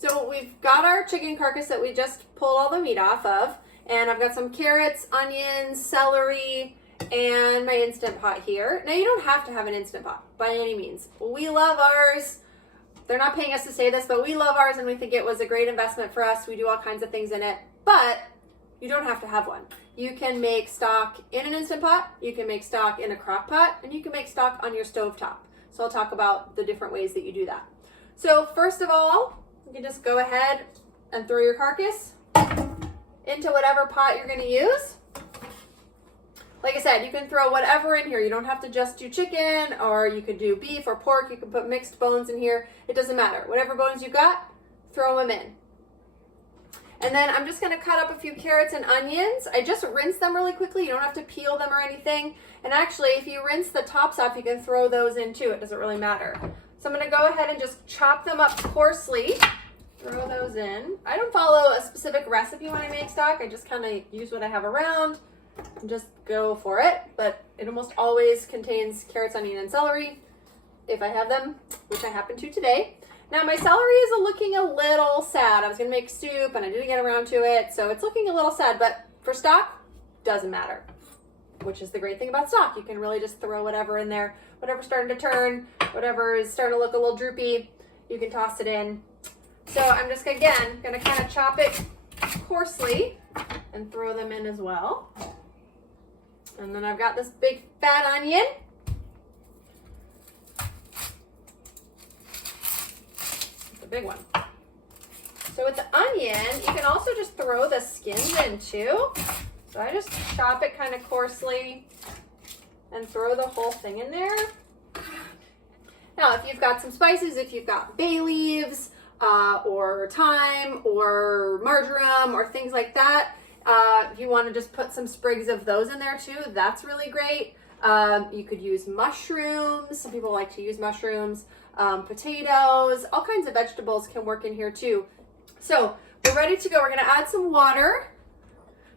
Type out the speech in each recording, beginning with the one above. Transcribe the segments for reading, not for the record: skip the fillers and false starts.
So we've got our chicken carcass that we just pulled all the meat off of, and I've got some carrots, onions, celery, and my Instant Pot here. Now you don't have to have an Instant Pot by any means. We love ours. They're not paying us to say this, but we love ours and we think it was a great investment for us. We do all kinds of things in it, but you don't have to have one. You can make stock in an Instant Pot, you can make stock in a crock pot, and you can make stock on your stovetop. So I'll talk about the different ways that you do that. So first of all, you can just go ahead and throw your carcass into whatever pot you're gonna use. Like I said, you can throw whatever in here. You don't have to just do chicken, or you could do beef or pork. You can put mixed bones in here. It doesn't matter. Whatever bones you got, throw them in. And then I'm just gonna cut up a few carrots and onions. I just rinse them really quickly. You don't have to peel them or anything. And actually, if you rinse the tops off, you can throw those in too. It doesn't really matter. So I'm gonna go ahead and just chop them up coarsely. Throw those in. I don't follow a specific recipe when I make stock. I just kind of use what I have around and just go for it. But it almost always contains carrots, onion, and celery if I have them, which I happen to today. Now my celery is looking a little sad. I was gonna make soup and I didn't get around to it, so it's looking a little sad, but for stock, doesn't matter, which is the great thing about stock. You can really just throw whatever in there, whatever's starting to turn, whatever is starting to look a little droopy, you can toss it in. So I'm just, again, gonna kind of chop it coarsely and throw them in as well. And then I've got this big fat onion. It's a big one. So with the onion, you can also just throw the skins in too. So I just chop it kind of coarsely and throw the whole thing in there. Now, if you've got some spices, if you've got bay leaves, or thyme or marjoram or things like that, if you want to just put some sprigs of those in there too, that's really great. You could use mushrooms. Some people like to use mushrooms. Potatoes, all kinds of vegetables can work in here too. So we're ready to go. We're going to add some water.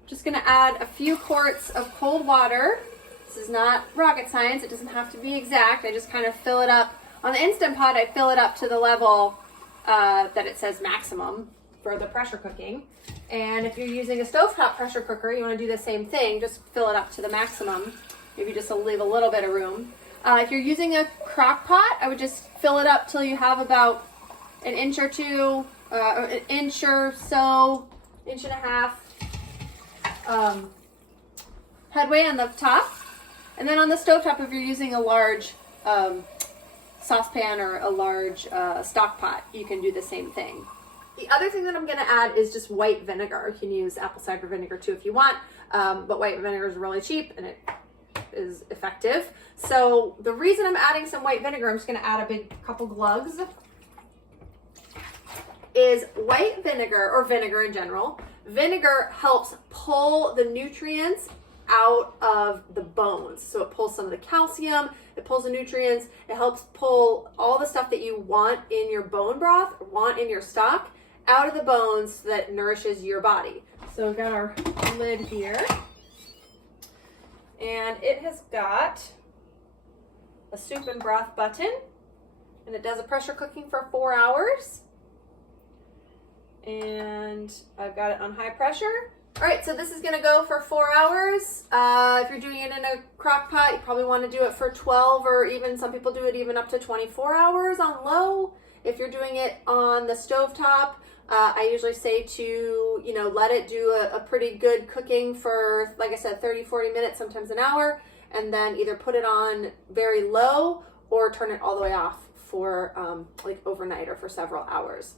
Just going to add a few quarts of cold water. This is not rocket science. It doesn't have to be exact. I just kind of fill it up. On the Instant Pot, I fill it up to the level that it says maximum for the pressure cooking. And if you're using a stovetop pressure cooker, you want to do the same thing. Just fill it up to the maximum. Maybe just leave a little bit of room. If you're using a crock pot, I would just fill it up till you have about an inch or two, or an inch or so, inch and a half headway on the top. And then on the stovetop, if you're using a large saucepan or a large stock pot, you can do the same thing. The other thing that I'm going to add is just white vinegar. You can use apple cider vinegar too if you want, but white vinegar is really cheap and it is effective. So the reason I'm adding some white vinegar, I'm just going to add a big couple glugs, is white vinegar, or vinegar in general. Vinegar helps pull the nutrients out of the bones. So it pulls some of the calcium, it pulls the nutrients, it helps pull all the stuff that you want in your bone broth, want in your stock, out of the bones that nourishes your body. So we've got our lid here, and it has got a soup and broth button, and it does a pressure cooking for 4 hours. And I've got it on high pressure. All right, so this is gonna go for 4 hours. If you're doing it in a crock pot, you probably wanna do it for 12, or even some people do it even up to 24 hours on low. If you're doing it on the stovetop, I usually say to, let it do a pretty good cooking for, like I said, 30, 40 minutes, sometimes an hour, and then either put it on very low or turn it all the way off for like overnight or for several hours.